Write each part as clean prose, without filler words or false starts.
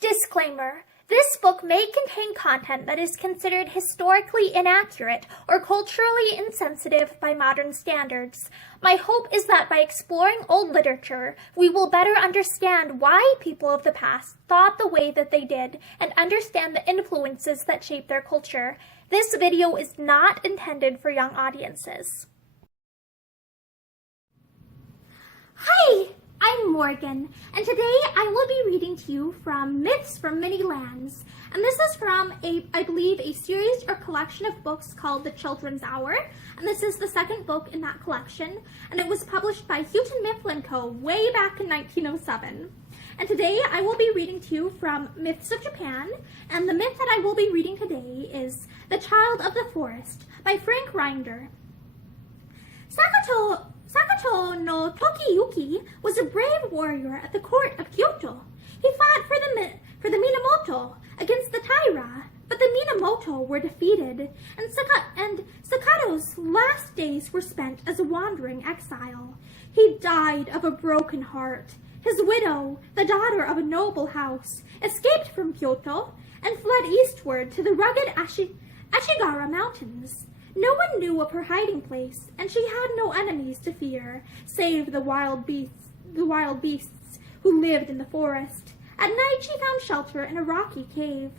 Disclaimer. This book may contain content that is considered historically inaccurate or culturally insensitive by modern standards. My hope is that by exploring old literature, we will better understand why people of the past thought the way that they did and understand the influences that shape their culture. This video is not intended for young audiences. Hi! I'm Morgan, and today I will be reading to you from Myths from Many Lands, and this is from, I believe, a series or collection of books called The Children's Hour, and this is the second book in that collection, and it was published by Houghton Mifflin Co. way back in 1907. And today I will be reading to you from Myths of Japan, and the myth that I will be reading today is The Child of the Forest by Frank Rinder. Sakato no Tokiyuki was a brave warrior at the court of Kyoto. He fought for the Minamoto against the Taira, but the Minamoto were defeated, and Sakato's last days were spent as a wandering exile. He died of a broken heart. His widow, the daughter of a noble house, escaped from Kyoto and fled eastward to the rugged Ashigara Mountains. No one knew of her hiding place, and she had no enemies to fear, save the wild beasts who lived in the forest. At night she found shelter in a rocky cave.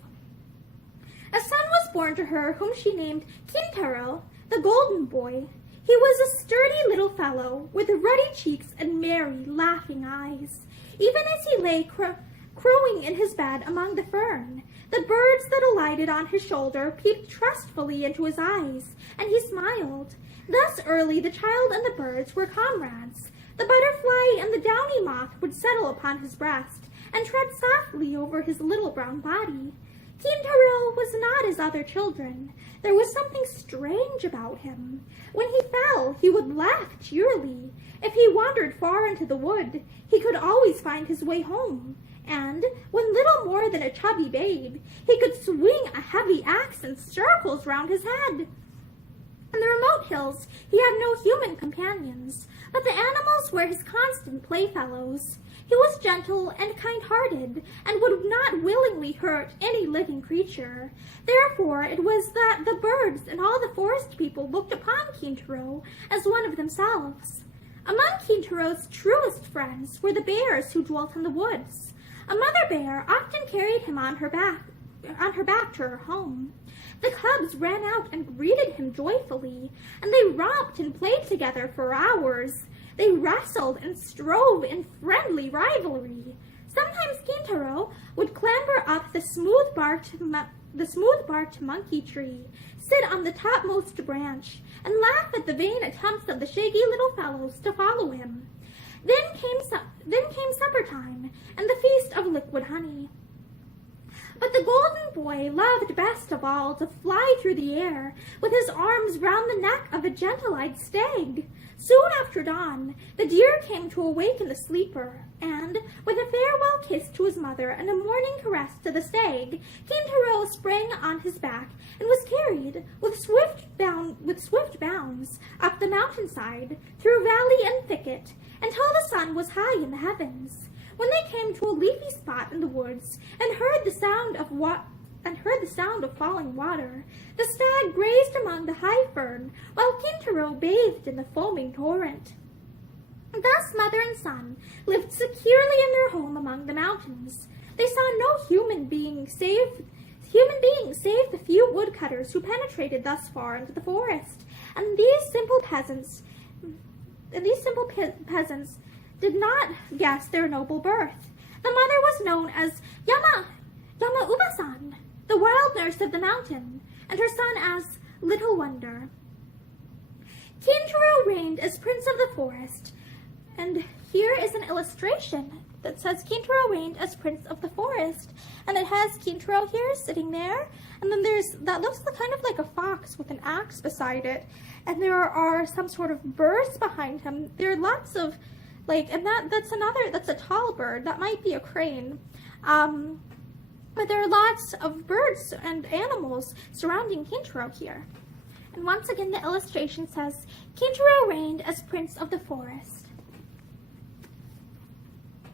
A son was born to her whom she named Kintaro, the golden boy. He was a sturdy little fellow with ruddy cheeks and merry, laughing eyes. Even as he lay crowing in his bed among the fern, the birds that alighted on his shoulder peeped trustfully into his eyes, and he smiled. Thus early the child and the birds were comrades. The butterfly and the downy moth would settle upon his breast and tread softly over his little brown body. Kintaro was not as other children. There was something strange about him. When he fell, he would laugh cheerily. If he wandered far into the wood, he could always find his way home. And, when little more than a chubby babe, he could swing a heavy axe in circles round his head. In the remote hills, he had no human companions, but the animals were his constant playfellows. He was gentle and kind-hearted, and would not willingly hurt any living creature. Therefore, it was that the birds and all the forest people looked upon Kintaro as one of themselves. Among Kintaro's truest friends were the bears who dwelt in the woods. A mother bear often carried him on her back to her home. The cubs ran out and greeted him joyfully, and they romped and played together for hours. They wrestled and strove in friendly rivalry. Sometimes Kintaro would clamber up the smooth-barked monkey tree, sit on the topmost branch, and laugh at the vain attempts of the shaggy little fellows to follow him. Then came supper time, and the feast of liquid honey. But the golden boy loved best of all to fly through the air, with his arms round the neck of a gentle-eyed stag. Soon after dawn, the deer came to awaken the sleeper, and, with a farewell kiss to his mother and a morning caress to the stag, Kintaro sprang on his back and was carried with swift bounds up the mountainside, through valley and thicket, until the sun was high in the heavens. When they came to a leafy spot in the woods and heard the sound of falling water, the stag grazed among the high fern, while Kintaro bathed in the foaming torrent. Thus mother and son lived securely in their home among the mountains. They saw no human being save the few woodcutters who penetrated thus far into the forest, and these simple peasants did not guess their noble birth. The mother was known as Yama-uba-san, the wild nurse of the mountain, and her son as Little Wonder. Kintaro reigned as prince of the forest, and here is an illustration that says Kintaro reigned as prince of the forest, and it has Kintaro here sitting there, and then that looks kind of like a fox with an axe beside it, and there are some sort of birds behind him. There are lots of that's a tall bird. That might be a crane. But there are lots of birds and animals surrounding Kintaro here. And once again, the illustration says, Kintaro reigned as prince of the forest.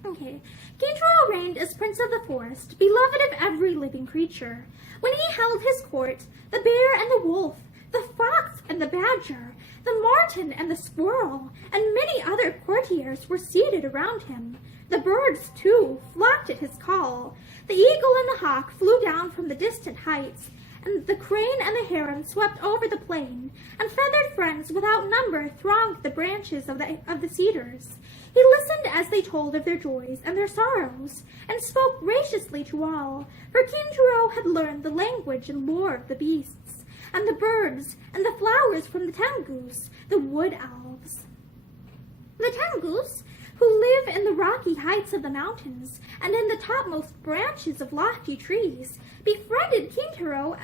Okay. Kintaro reigned as prince of the forest, beloved of every living creature. When he held his court, the bear and the wolf, the fox and the badger, the marten and the squirrel, and many other courtiers were seated around him. The birds, too, flocked at his call. The eagle and the hawk flew down from the distant heights, and the crane and the heron swept over the plain, and feathered friends without number thronged the branches of the cedars. He listened as they told of their joys and their sorrows, and spoke graciously to all, for Kintaro had learned the language and lore of the beasts, and the birds, and the flowers from the Tengus, the wood elves. The Tengus, who live in the rocky heights of the mountains and in the topmost branches of lofty trees, befriended Kintaro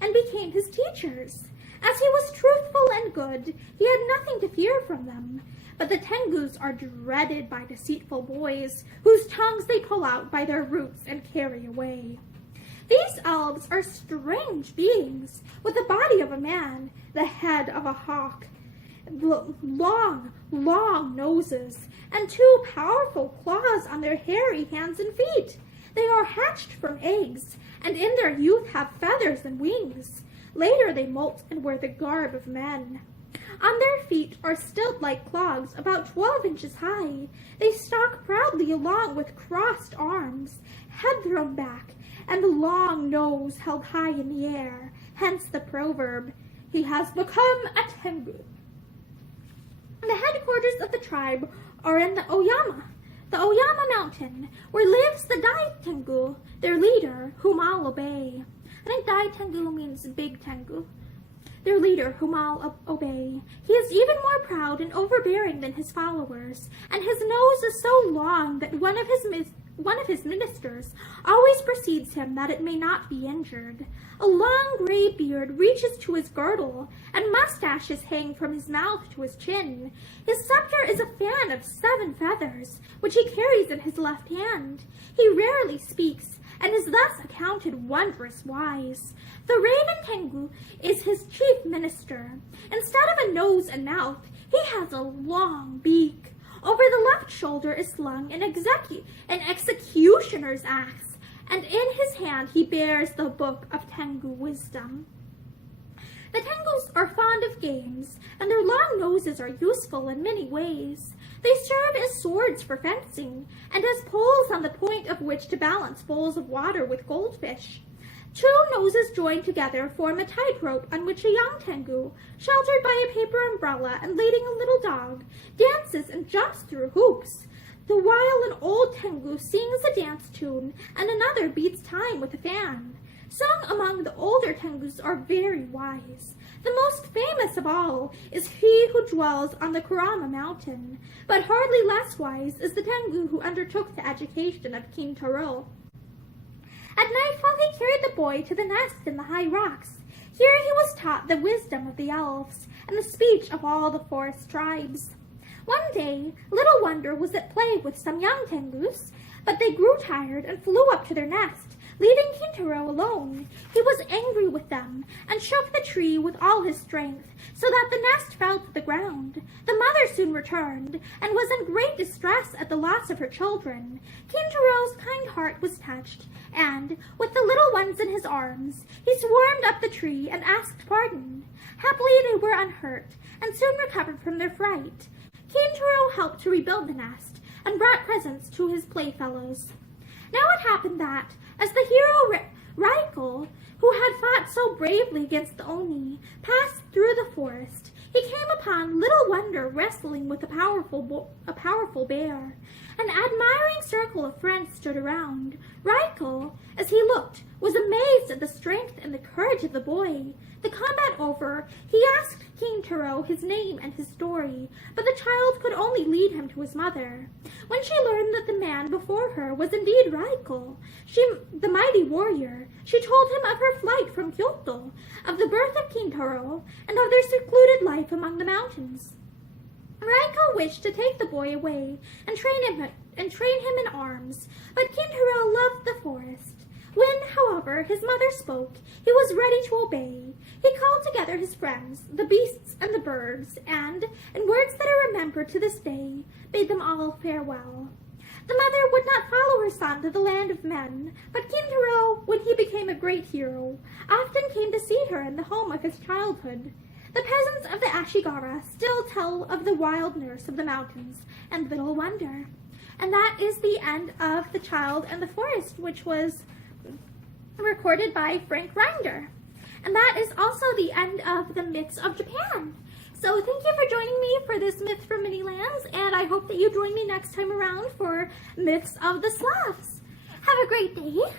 and became his teachers. As he was truthful and good, he had nothing to fear from them. But the Tengus are dreaded by deceitful boys, whose tongues they pull out by their roots and carry away. These elves are strange beings, with the body of a man, the head of a hawk, long, long noses, and two powerful claws on their hairy hands and feet. They are hatched from eggs, and in their youth have feathers and wings. Later they molt and wear the garb of men. On their feet are stilt-like clogs about 12 inches high. They stalk proudly along with crossed arms, head thrown back, and long nose held high in the air. Hence the proverb, "He has become a Tengu." The headquarters of the tribe are in the Oyama Mountain, where lives the Dai Tengu, their leader, whom all obey. I think Dai Tengu means big Tengu. Their leader, whom all obey. He is even more proud and overbearing than his followers, and his nose is so long that one of his ministers always precedes him that it may not be injured. A long gray beard reaches to his girdle, and mustaches hang from his mouth to his chin. His scepter is a fan of 7 feathers, which he carries in his left hand. He rarely speaks, and is thus accounted wondrous wise. The Raven Tengu is his chief minister. Instead of a nose and mouth, he has a long beak. Over the left shoulder is slung an executioner's axe, and in his hand he bears the Book of Tengu Wisdom. The Tengus are fond of games, and their long noses are useful in many ways. They serve as swords for fencing, and as poles on the point of which to balance bowls of water with goldfish. 2 noses joined together form a tightrope on which a young Tengu, sheltered by a paper umbrella and leading a little dog, dances and jumps through hoops, the while an old Tengu sings a dance tune and another beats time with a fan. Some among the older Tengus are very wise. The most famous of all is he who dwells on the Kurama mountain, but hardly less wise is the Tengu who undertook the education of Kintaro. At nightfall he carried the boy to the nest in the high rocks. Here he was taught the wisdom of the elves and the speech of all the forest tribes. One day, Little Wonder was at play with some young Tengus, but they grew tired and flew up to their nest, leaving Kintaro alone. He was angry with them and shook the tree with all his strength, so that the nest fell to the ground. The mother soon returned and was in great distress at the loss of her children. Kintaro's kind heart was touched, and, with the little ones in his arms, he swarmed up the tree and asked pardon. Happily they were unhurt, and soon recovered from their fright. Kintaro helped to rebuild the nest, and brought presents to his playfellows. Now it happened that, as the hero Raiko, who had fought so bravely against the Oni, passed through the forest, he came upon Little Wonder wrestling with a powerful bear. An admiring circle of friends stood around. Raiko, as he looked, was amazed at the strength and the courage of the boy. The combat over, he asked Kintaro his name and his story, but the child could only lead him to his mother. When she learned that the man before her was indeed Raiko, the mighty warrior, she told him of her flight from Kyoto, of the birth of Kintaro, and of their secluded life among the mountains. Raiko wished to take the boy away and train him in arms, but Kintaro loved the forest. When, however, his mother spoke, he was ready to obey. He called together his friends, the beasts and the birds, and, in words that are remembered to this day, bade them all farewell. The mother would not follow her son to the land of men, but Kintaro, when he became a great hero, often came to see her in the home of his childhood. The peasants of the Ashigara still tell of the wild nurse of the mountains and little wonder. And that is the end of The Child and the Forest, which was recorded by Frank Rinder. And that is also the end of the Myths of Japan. So thank you for joining me for this Myth from Many Lands, and I hope that you join me next time around for Myths of the Slavs. Have a great day.